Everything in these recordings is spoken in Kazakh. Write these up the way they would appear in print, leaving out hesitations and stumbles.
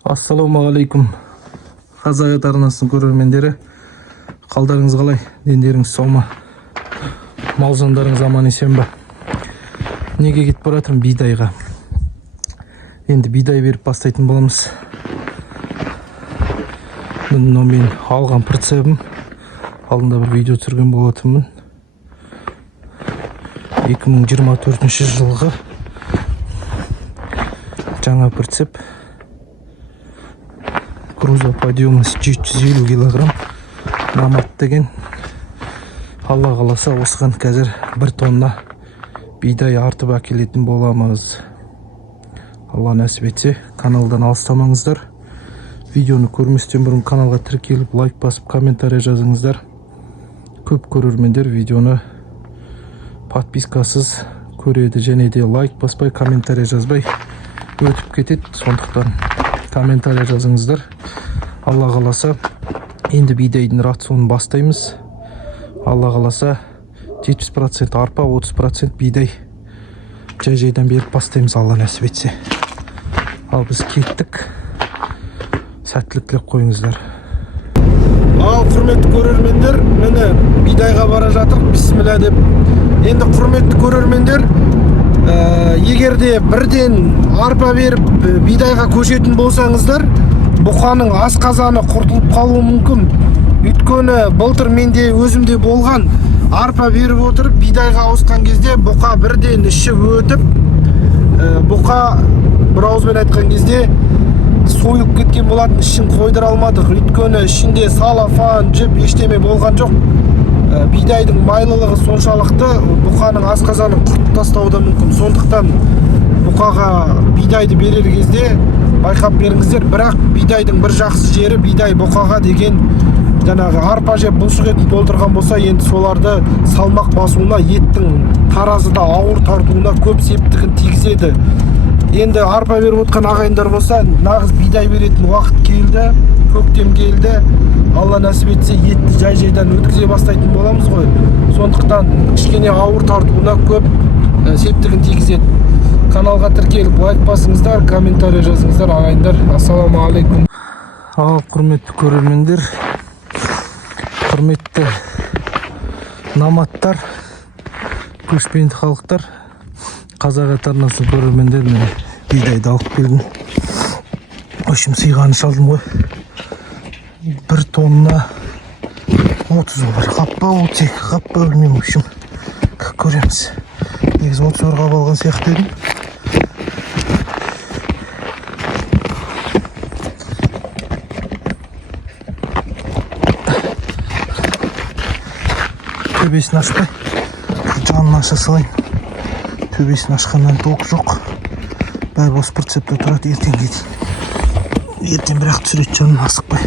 Ассалаумағалейкум. Қазақ арнасының көрермендері, қалдарыңыз қалай? Дендеріңіз сау ма? Мал жандарыңыз аман есен бе? Неге кетіп баратырмын? Бидайға. Енді бидай беріп бастайтын боламыз. Мынау мен алған прицебім. Алдында бір видео түсірген болатынмын. 2024 жылғы жаңа прицеп. Груза подъемность 750 килограмм. Намат деген. Алла қаласа осыған қазір 1 тонна бидай артып әкелетін боламыз. Алла нәсіп етсе, каналдан алыстамаңыздар. Видеоны көрместен бұрын каналға тіркеліп, лайк басып, комментарий жазыңыздар. Көп көрермендер видеоны подпискасыз көреді, және де лайк баспай, комментарий жазбай өтіп кетеді. Сондықтан комментарий жазыңыздар. Алла қаласа, енді бидайдың рационын бастаймыз. Алла қаласа, 70% арпа, 30% бидай жай-жайдан беріп бастаймыз, Алла нәсіп етсе. Ал біз кеттік. Сәттілік тілеп қойыңыздар. Ал құрметті көрермендер, мені бидайға бара жатыр. Бисмилля деп. Енді құрметті көрермендер, егерде бірден арпа беріп бидайға көшетін болсаңыздар, бұқаның асқазаны құртылып қалуы мүмкін. Өйткені былтыр менде өзімде болған, арпа беріп отырып бидайға ауысқан кезде бұқа бірден іші өтіп, бұқа бір ауызбен айтқан кезде сойылып кеткен болатын, ішін қойдыра алмадық. Өйткені ішінде салафан, жіп, ештеме болған жоқ. Бидайдың майлылығы соншалықты бұқаның асқазанын құртып тастауы да мүмкін. Сондықтан бұқаға бидайды берер кезде байқап беріңіздер. Бірақ бидайдың бір жақсы жері, бидай бұқаға деген жаңағы арпа жеп бұлшық етін толтырған болса, енді соларды салмақ басуына, еттің таразыда ауыр тартуына көп септігін тигізеді. Енді арпа беріп отқан ағайындар болса, нағыз бидай беретін уақыт келді, көктем келді. Алла нәсіп етсе, етті жай-жайдан өткізе бастайтын боламыз ғой. Сондықтан кішкене ауыр тартуына көп септігін тигізеді. Каналға тіркеліп, лайк басыңыздар, комментарий жазыңыздар, ағайындар. Ассалаумағалейкум. Ал құрметті көрермендер, құрметті наматтар, көшпенді халықтар, Қазақ арнасының көрермендер, мен бидайды алып келдім. Өшім сыйғаны шалдым ғой. 1 тонна 30 бар. Қаппа 32, қаппа білмеймін. Өшім көреміз. Негіз 30 бар қап алған сияқты едім. Төбесін ашпай, жанын аша салайын. Төбесін ашқаннан тоқ жоқ. Бәрі бос прицепте тұрады, ертең кетейін. Ертең бірақ түсірет, жанын асықпай.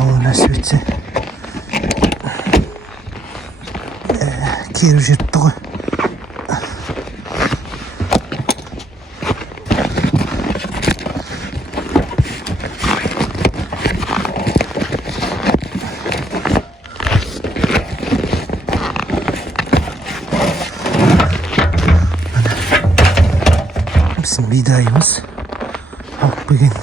Алла нәсіп етсе. Керіп жетті ғой. Bizim bidayımız alып келген.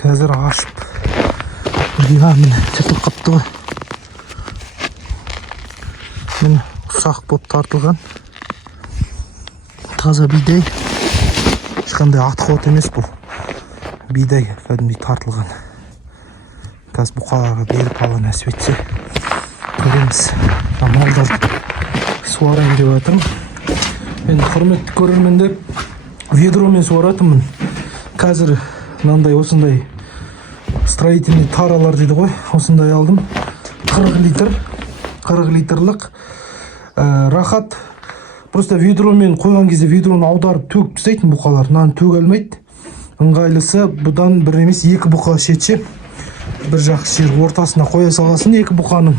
Қазір ашып міне жыртылып қапты ғой. Міне ұсақ болып тартылған таза бидай. Ешқандай атқот емес бұл. Бидай кәдімгідей тартылған. Қазір бұқаларға беріп Алла нәсіп етсе көреміз. Малдарды суарайын деп жатырмын. Енді құрметті көрермендер, ведромен суаратынмын. Қазір мынандай осындай строительный таралар дейді ғой, осындай алдым. 40 литрлік рахат. Просто ведромен қойған кезде ведроны аударып төгіп тастайтын бұқалар. Нан төге алмайды. Ыңғайлысы бұдан бір емес 2 бұқа шетше. Бір жақсы жер ортасына қоя саласын 2 бұқаның.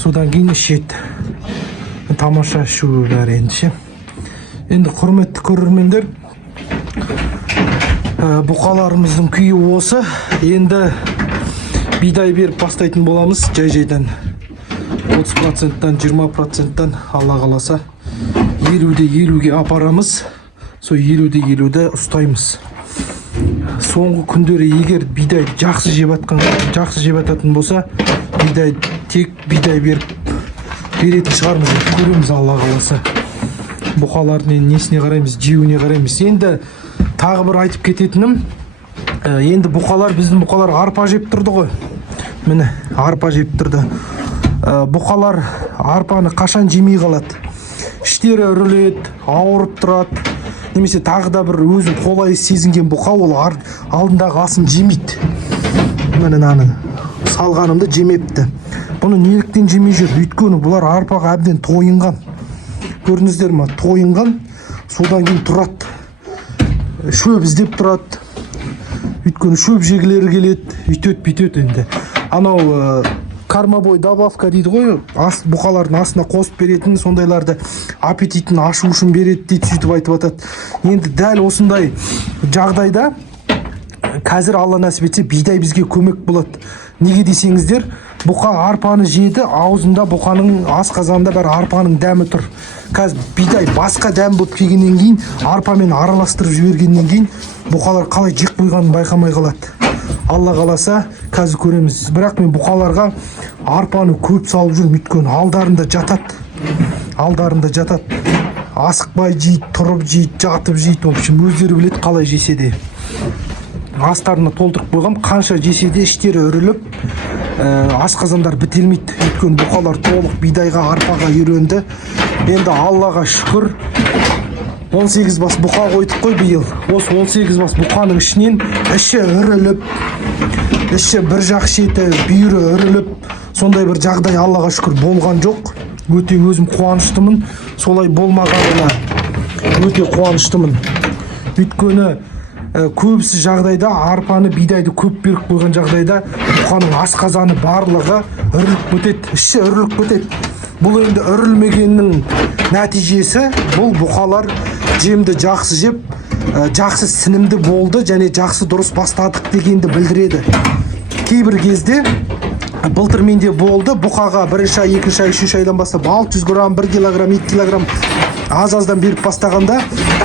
Содан кейін ішеді. Тамаша шу бәрі енді ше. Енді құрметті көрермендер, бұқаларымыздың күйі осы. Енді бидай беріп бастайтын боламыз жай-жайдан. 30%-тан 20%-тан алла қаласа 50-де 50-ге апарамыз. Сол 50-де 50-де ұстаймыз. Соңғы күндері егер бидай жақсы жеп ататын болса, бидай тек бидай беретін шығармыз, көреміз алла қаласа. Бұқалардың несіне қараймыз, жеуіне қараймыз. Енді тағы бір айтып кететінім, енді біздің бұқалар арпа жеп тұрды ғой. Міне, арпа жеп тұрды. Бұқалар арпаны қашан жемей қалады? Іштері үріледі, ауырып тұрады. Немесе тағы да бір өзін қолайсыз сезінген бұқа ол алдындағы асын жемейді. Міне наның салғанымды жемепті. Бұны неліктен жемей жүр? Өйткені бұлар арпаға әбден тойынған. Көрдіңіздер ме? Тойынған, содан кейін тұрады. Шөп іздеп тұрады. Өйткені шөп жегілері келеді, үйтет енді. Анау кармабой добавка дейді ғой, бұқалардың асына қосып беретін, сондайларды аппетитін ашу үшін береді дейді, сөйтіп айтып атады. Енді дәл осындай жағдайда қазір алла нәсіп етсе бидай бізге көмек болады. Неге десеңіздер, бұқа арпаны жеді, аузында бұқаның асқазанында бәрі арпаның дәмі тұр. Қазір бидай басқа дәм болып келгеннен кейін, арпамен араластырып жібергеннен кейін бұқалар қалай жек қойғанын байқамай қалады. Алла қаласа қазір көреміз. Бірақ мен бұқаларға арпаны көп салып жүрмін, өйткені алдарында жатады. Асықпай жейді, тұрып жейді, жатып жейді. В общем, өздері біледі қалай жесе де. Астарына толтырып қойғам, қанша жесе де іштері үріліп, асқазандар бітелмейді. Өйткені бұқалар толық бидайға, арпаға үйренді. Енді Аллаға шүкір, 18 бас бұқа қойдық қой биыл. Осы 18 бас бұқаның ішінен іші үріліп, іші бір жақ шеті бүйірі үріліп, сондай бір жағдай Аллаға шүкір болған жоқ. Өте өзім қуаныштымын. Солай болмағанына өте қуаныштымын. Өйткені көбісі жағдайда арпаны, бидайды көп беріп қойған жағдайда бұқаның асқазаны барлығы үріліп кетеді, іші үріліп кетеді. Бұл енді үрілмегеннің нәтижесі, бұл бұқалар жемді жақсы жеп, жақсы сінімді болды және жақсы дұрыс бастадық дегенді білдіреді. Кейбір кезде былтыр менде болды, бұқаға бірінші ай, екінші ай, үшінші айдан бастап 600 грамм, 1 килограмм, 2 килограмм аз-аздан беріп бастағанда,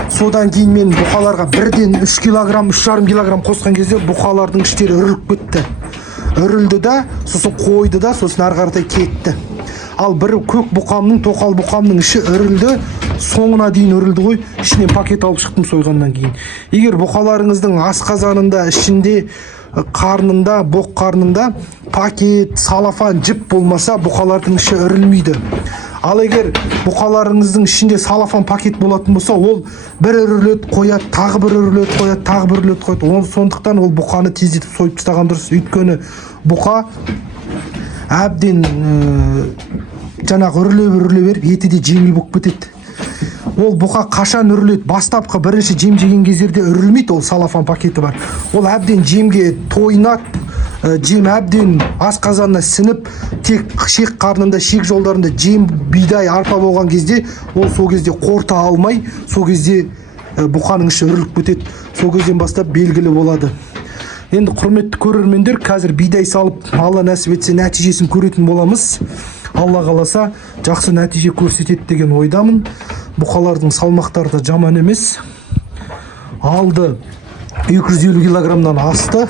содан кейін мен бұқаларға бірден 3 килограмм, 3,5 килограмм қосқан кезде бұқалардың іштері үріліп кетті. Үрілді да, сосын қойды да, сосын ары қаратай кетті. Ал бір көк бұқамның, тоқал бұқамның іші үрілді, соңына дейін үрілді ғой, ішінен пакет алып шықтым сойғаннан кейін. Егер бұқаларыңыздың асқазанында, ішінде, қарнында, боқ қарнында пакет, салафан, жіп болмаса, бұқалардың іші үрілмейді. Ал егер бұқаларыңыздың ішінде салафан пакет болатын болса, ол бір үрілет қояды, тағы бір үрілет қояды, тағы бір үрілет қояды. Сондықтан ол бұқаны тездетіп сойып тастаған дұрыс. Өйткені бұқа әбден жаңағы үріле беріп, еті де жеңіл болып кетеді. Ол бұқа қашан үріледі? Бастапқы бірінші жем жеген кездерде үрілмейді, ол салафан пакеті бар. Ол әбден жемге тойынады, жем әбден асқазанына сініп, тек шек қарнында, шек жолдарында жем, бидай, арпа болған кезде, ол сол кезде қорыта алмай, сол кезде бұқаның іші үріліп кетеді. Сол кезден бастап белгілі болады. Енді құрметті көрермендер, қазір бидай салып, Алла нәсіп етсе нәтижесін көретін боламыз. Алла қаласа жақсы нәтиже көрсетеді деген ойдамын. Бұқалардың салмақтары да жаман емес. Алды 250 килограммнан асты.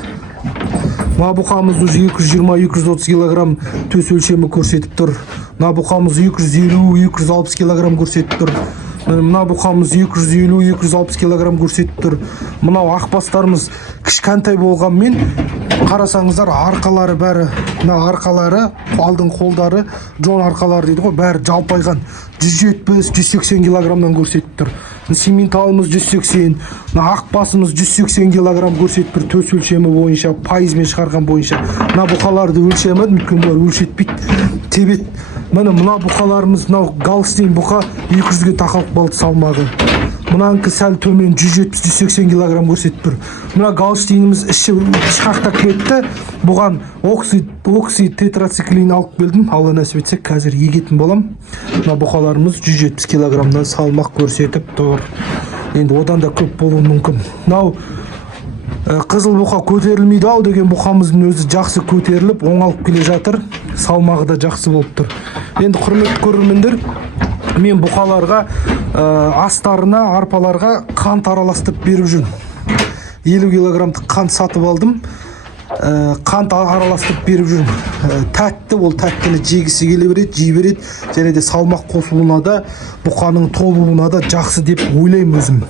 Бұқамыз уже 220-230 килограмм төс өлшемі көрсетіп тұр. Бұқамыз 250-260 килограмм көрсетіп тұр. Мына бұқамыз 250-260 килограмм көрсетіп тұр. Мынау ақбастарымыз кішкентай болғанмен, қарасаңыздар арқалары бәрі, мына арқалары, алдың қолдары, жон арқалары дейді ғой, бәрі жалпайған. 170-180 килограммнан көрсетіп тұр. Сементалымыз 180, ақбасымыз 180 килограмм көрсетіп тұр. Төс өлшемі бойынша, пайызбен шығарған бойынша. Мына бұқаларды өлшемеді, мүмкін бұлар өлшетпейді, тебет. Мына бұқаларымыз, мынау Голштейн бұқа 200-ге тақалып қалды салмағы. Мұнанкі сәл төмен 170-180 килограмм көрсетіп тұр. Мына Голштейніміз іші шақақтап кетті. Бұған окси тетрациклин алып келдім. Алла нәсіп етсе қазір егетін болам. Мына бұқаларымыз 170 килограммнан салмақ көрсетіп тұр. Енді одан да көп болуы мүмкін. Мынау Қызыл бұқа көтерілмейді ау деген бұқамыздың өзі жақсы көтеріліп оңалып келе жатыр, салмағы да жақсы болып тұр. Енді құрметті көрермендер, мен бұқаларға астарына, арпаларға қант араластырып беріп жүрмін. 50 килограммдық қант сатып алдым, қант араластырып беріп жүрмін. Тәтті, ол тәттіні жегісі келе береді, жей береді, және де салмақ қосылуына да, бұқаның толуына да жақсы деп ойлаймын өзім.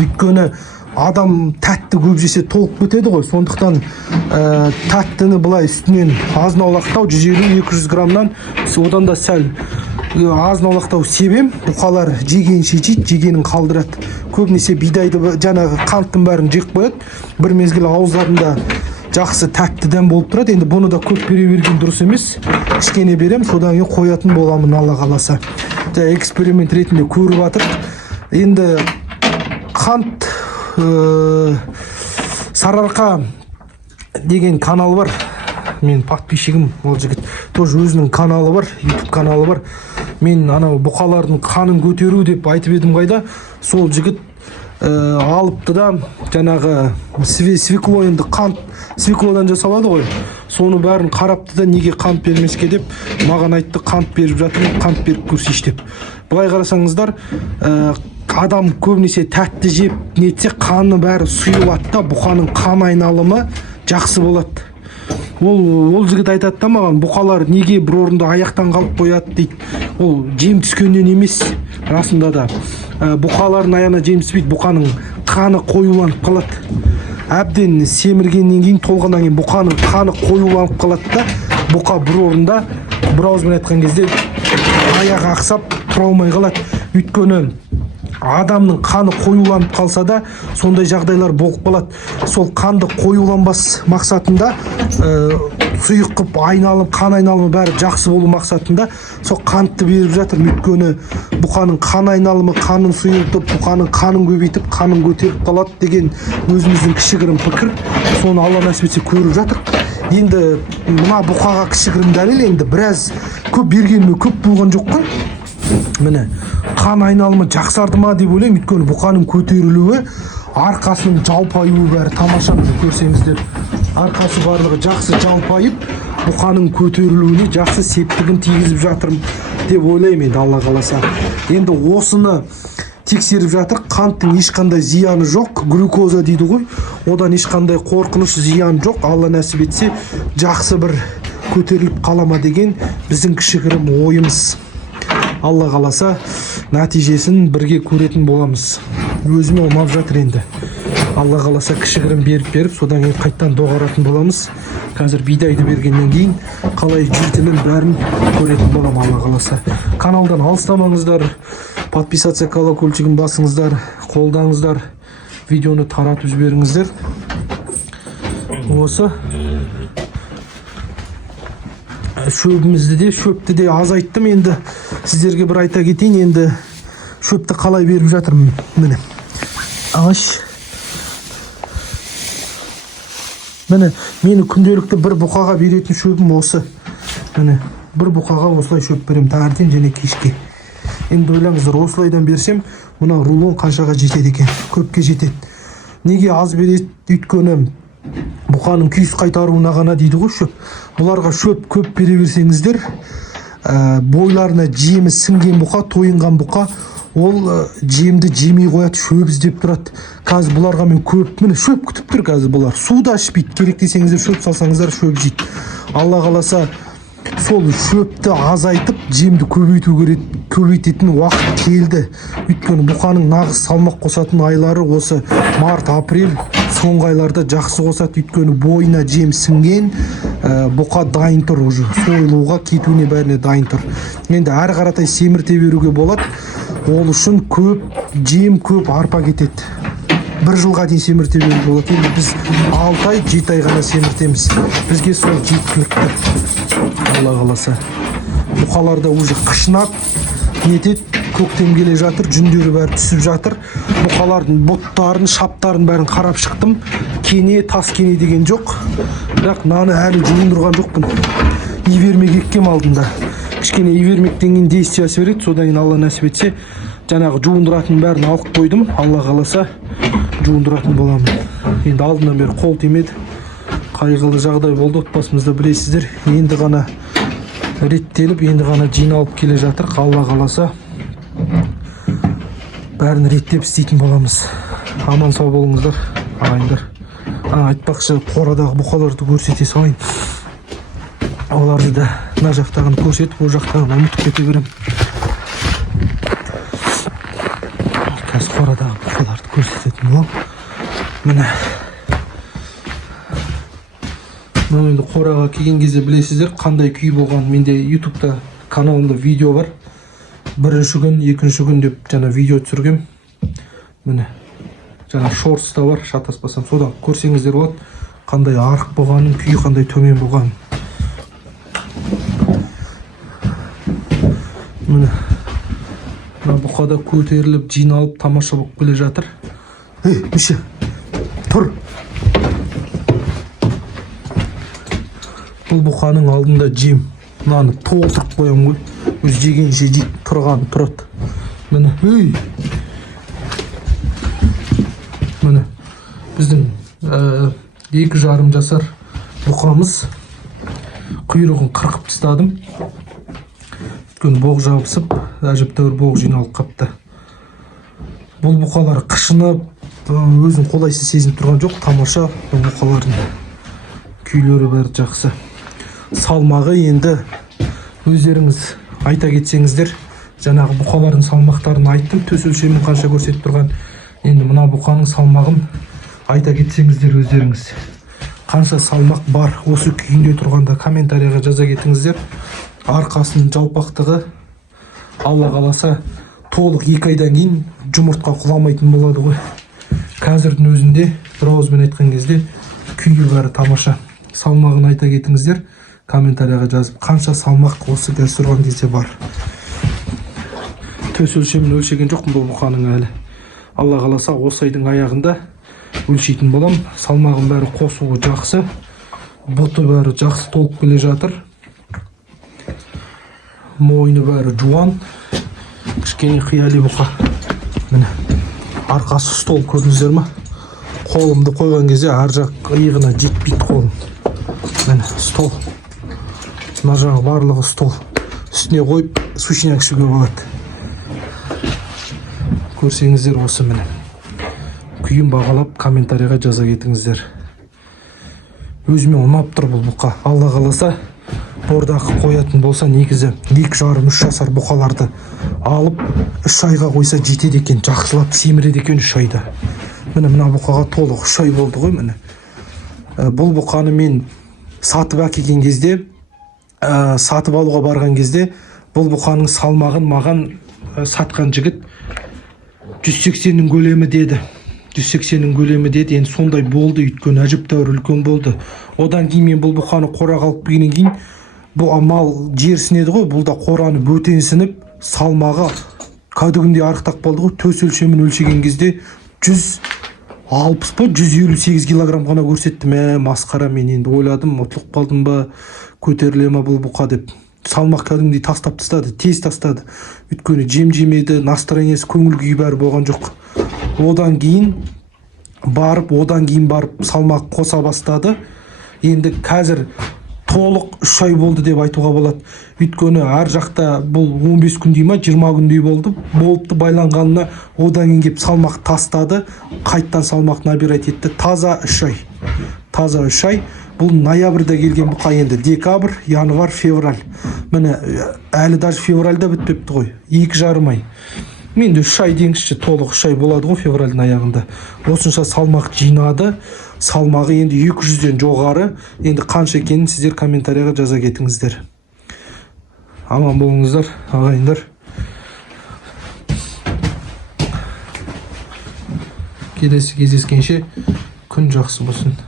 Өйткені адам тәтті көп жесе толып кетеді ғой, сондықтан тәттіні былай үстінен азын-аулақтау 150-200 граммнан одан да сәл азын-аулақтау себем. Бұқалар жегенше жейді, жегенін қалдырады. Көбінесе бидайды жаңағы қанттың бәрін жеп қояды, бір мезгіл ауыздарында жақсы тәтті дәм болып тұрады. Енді бұны да көп бере берген дұрыс емес, кішкене берем, содан кейін қоятын боламын, алла қаласа. Эксперимент ретінде көріп жатырмық. Енді қант Сарыарқа деген каналы бар, мен подписчигім, ол жігіт тоже өзінің каналы бар, YouTube каналы бар. Мен анау бұқалардың қанын көтеру деп айтып едім қайда, сол жігіт алыпты да жаңағы свеклоинді қант свеклодан жасалады ғой, соны бәрін қарапты да неге қант бермеске деп маған айтты, қант беріп жатырмын, қант беріп көрсейші деп. Былай қарасаңыздар, адам көбінесе тәтті жеп нетсе қаны бәрі сұйылады да, бұқаның қан айналымы жақсы болады. Ол жігіт айтады да маған, бұқалар неге бір орында аяқтан қалып қояды дейді. Ол жем түскеннен емес, расында да бұқалардың аяғына жем түспейді, бұқаның қаны қоюланып қалады. Әбден семіргеннен кейін, толғаннан кейін бұқаның қаны қоюланып қалады да, бұқа бір орында, бір ауызбен айтқан кезде аяғы ақсап тұра алмай қалады. Өйткені адамның қаны қоюланып қалса да сондай жағдайлар болып қалады. Сол қанды қоюланбас мақсатында сұйық қып айналым, қан айналымы бәрі жақсы болу мақсатында сол қантты беріп жатыр. Өйткені бұқаның қан айналымы, қанын сұйылтып, бұқаның қанын көбейтіп, қанын көтеріп қалады деген өзіміздің кішігірім пікір. Соны алла нәсіп етсе көріп жатыр. Енді мына бұқаға кішігірім дәлел, енді біраз көп бергеніме көп болған жоқ қой. Міне қан айналымы жақсарды ма деп ойлаймын. Өйткені бұқаның көтерілуі, арқасының жалпаюы бәрі тамаша. Көрсеңіздер, арқасы барлығы жақсы жалпайып, бұқаның көтерілуіне жақсы септігін тигізіп жатырмын деп ойлаймын. Енді алла қаласа, енді осыны тексеріп жатыр. Қанттың ешқандай зияны жоқ, глюкоза дейді ғой, одан ешқандай қорқыныш, зиян жоқ. Алла нәсіп етсе жақсы бір көтеріліп қалама деген біздің кішігірім ойымыз. Алла қаласа нәтижесін бірге көретін боламыз. Өзіме ұнап жатыр енді. Алла қаласа кішігірім беріп, содан кейін қайттан доғаратын боламыз. Қазір бидайды бергеннен кейін қалай жүретінін бәрін көретін болам, Алла қаласа. Каналдан алыстамаңыздар, подписаться, колокольчигін басыңыздар, қолдаңыздар, видеоны таратып жіберіңіздер. Осы шөпті де азайттым. Енді сіздерге бір айта кетейін, енді шөпті қалай беріп жатырмын. Міне ағаш, міне мені күнделікті бір бұқаға беретін шөпім осы. Міне бір бұқаға осылай шөп берем, таңертең және кешке. Енді ойлаңыздар, осылайдан берсем мына рулон қаншаға жетеді екен? Көпке жетеді. Неге аз береді? Өйткені бұқаның күйіс қайтаруына ғана дейді ғой шөп. Бұларға шөп көп бере берсеңіздер, бойларына жемі сіңген бұқа, тойынған бұқа, ол жемді жемей қояды, шөп іздеп тұрады. Қазір бұларға мен көп, міне шөп күтіп тұр. Қазір бұлар суда ішпейді, керек десеңіздер шөп салсаңыздар шөп жейді. Алла қаласа сол шөпті азайтып жемді көбейтетін уақыт келді. Өйткені бұқаның нағыз салмақ қосатын айлары осы март, апрель, соңғы айларда жақсы қосады. Өйткені бойына жем сіңген, бұқа дайын тұр, уже сойылуға, кетуіне бәріне дайын тұр. Енді әрі қаратай семірте беруге болады. Ол үшін көп жем, көп арпа кетеді. Бір жылға дейін семірте беруге болады. Енді біз 6 ай, 7 ай ғана семіртеміз. Бізге сол жеткілікті. Алла қаласа. Бұқаларда уже қышынап нетеді, көктем келе жатыр, жүндері бәрі түсіп жатыр. Бұқалардың боттарын, шаптарын бәрін қарап шықтым. Кене, тас кене деген жоқ. Бірақ наны әлі жуындырған жоқпын. Ивермек еккем алдында. Кішкене ивермектен кейін действиясы береді. Содан кейін Алла нәсіп етсе, жаңағы жуындыратын бәрін алып қойдым. Алла қаласа жуындыратын боламын. Енді алдынан бері қол тимеді, қайғылы жағдай болды отбасымызда, білесіздер. Енді ғана реттеліп, енді ғана жиналып келе жатыр. Алла қаласа бәрін реттеп істейтін боламыз. Аман сау болыңыздар ағайындар. Айтпақшы, қорадағы бұқаларды көрсете салайын. Оларды да мына жақтағын көрсетіп, ол жақтағын ұмытып кете берем. Қазір қорадағы бұқаларды көрсететін болам. Міне. Енді қораға келген кезде білесіздер, қандай күй болған. Менде YouTube'да каналымда видео бар. Бірінші күн, екінші күн деп жаңа видео түсіргем. Міне. Жаңа шортста бар, шатаспасам, содан көрсеңіздер болады. Қандай арық болғанын, күйі қандай төмен болғанын. Міне. Бұқада көтеріліп, жиналып, тамаша болып келе жатыр. Миші, тұр. Бұл бұқаның алдында жем. Мынаны толтырып қоям ғой. Өз жегенше жейді, тұрған тұрады. Міне, міне, біздің 2,5 жасар бұқамыз. Құйрығын қырқып тастадым. Өйткені боқ жабысып, әжептәуір боқ жиналып қапты. Бұл бұқалар қышынып, өзін қолайсыз сезініп тұрған жоқ. Тамаша бұл бұқалардың күйлері бәрі жақсы. Салмағы енді өздеріңіз айта кетсеңіздер, жаңағы бұқалардың салмақтарын айттым, төс өлшемін қанша көрсетіп тұрған. Енді мына бұқаның салмағын айта кетсеңіздер өздеріңіз. Қанша салмақ бар осы күйінде тұрғанда комментарияға жаза кетіңіздер. Арқасының жалпақтығы Алла қаласа толық 2 айдан кейін жұмыртқа құламайтын болады ғой. Қазірдің өзінде бір ауызбен айтқан кезде күйі бәрі тамаша. Салмағын айта кетіңіздер, комментарияға жазып, қанша салмақ осы дәл тұрған кезде бар. Төс өлшемін өлшеген жоқпын бұл бұқаның әлі. Алла қаласа осы айдың аяғында өлшейтін болам. Салмағын бәрі қосуы жақсы, бұты бәрі жақсы толып келе жатыр. Мойны бәрі жуан, кішкене қияли бұқа. Міне, арқасы стол көрдіңіздер ма? Қолымды қойған кезде ар жақ иығына жетпейді қолым. Міне, стол. Мына жағы барлығы стол. Үстіне қойып, сушиняк ішуге болады. Көрсеңіздер осы міне. Күйін бағалап, комментарияға жаза кетіңіздер. Өзіме ұнап тұр бұл бұқа. Алла қаласа, бордақы қоятын болса, негізі 2,5-3 жасар бұқаларды алып, 3 айға қойса жетеді екен, жақсылап семіреді екен 3 айда. Мына бұқаға толық 3 ай болды ғой, міне. Бұл бұқаны мен сатып әкелген кезде, сатып алуға барған кезде, бұл бұқаның салмағын маған сатқан жігіт 180-нің көлемі деді. 180-нің көлемі деді. Енді сондай болды, өйткені әжептәуір үлкен болды. Одан кейін мен бұл бұқаны қораға алып келгеннен кейін, бұл мал жерсінеді ғой, бұл да қораны бөтенсініп, салмағы кәдімгідей арықтап қалды ғой. Төс өлшемін өлшеген кезде 160 па 158 килограмм ғана көрсеттім. Масқара, мен енді ойладым, ұтылып қалдым ба, көтеріле ма бұл бұқа деп. Салмақ кәдімгідей тастап тастады, тез тастады. Өйткені жем жемеді, настроениесі, көңіл күйі бәрі болған жоқ. Одан кейін барып салмақ қоса бастады. Енді қазір толық 3 ай болды деп айтуға болады. Өйткені ар жақта бұл 15 күндей ма 20 күндей болды. Болыпты байланғанына, одан кейін кеп салмақ тастады. Қайттан салмақ набирать етті. Таза 3 ай. Таза 3 ай. Бұл ноябрьда келген бұқа, енді декабрь, январь, февраль. Міне, әлі даже февральда бітпепті ғой. 2,5 ай. Менде 3 ай деңізші, толық 3 ай болады ғой февральдың аяғында. Осынша салмақ жинады. Салмағы енді 200-ден жоғары. Енді қанша екенін сіздер комментарияға жаза кетіңіздер. Аман болыңыздар, ағайындар. Келесі кездескенше күн жақсы болсын.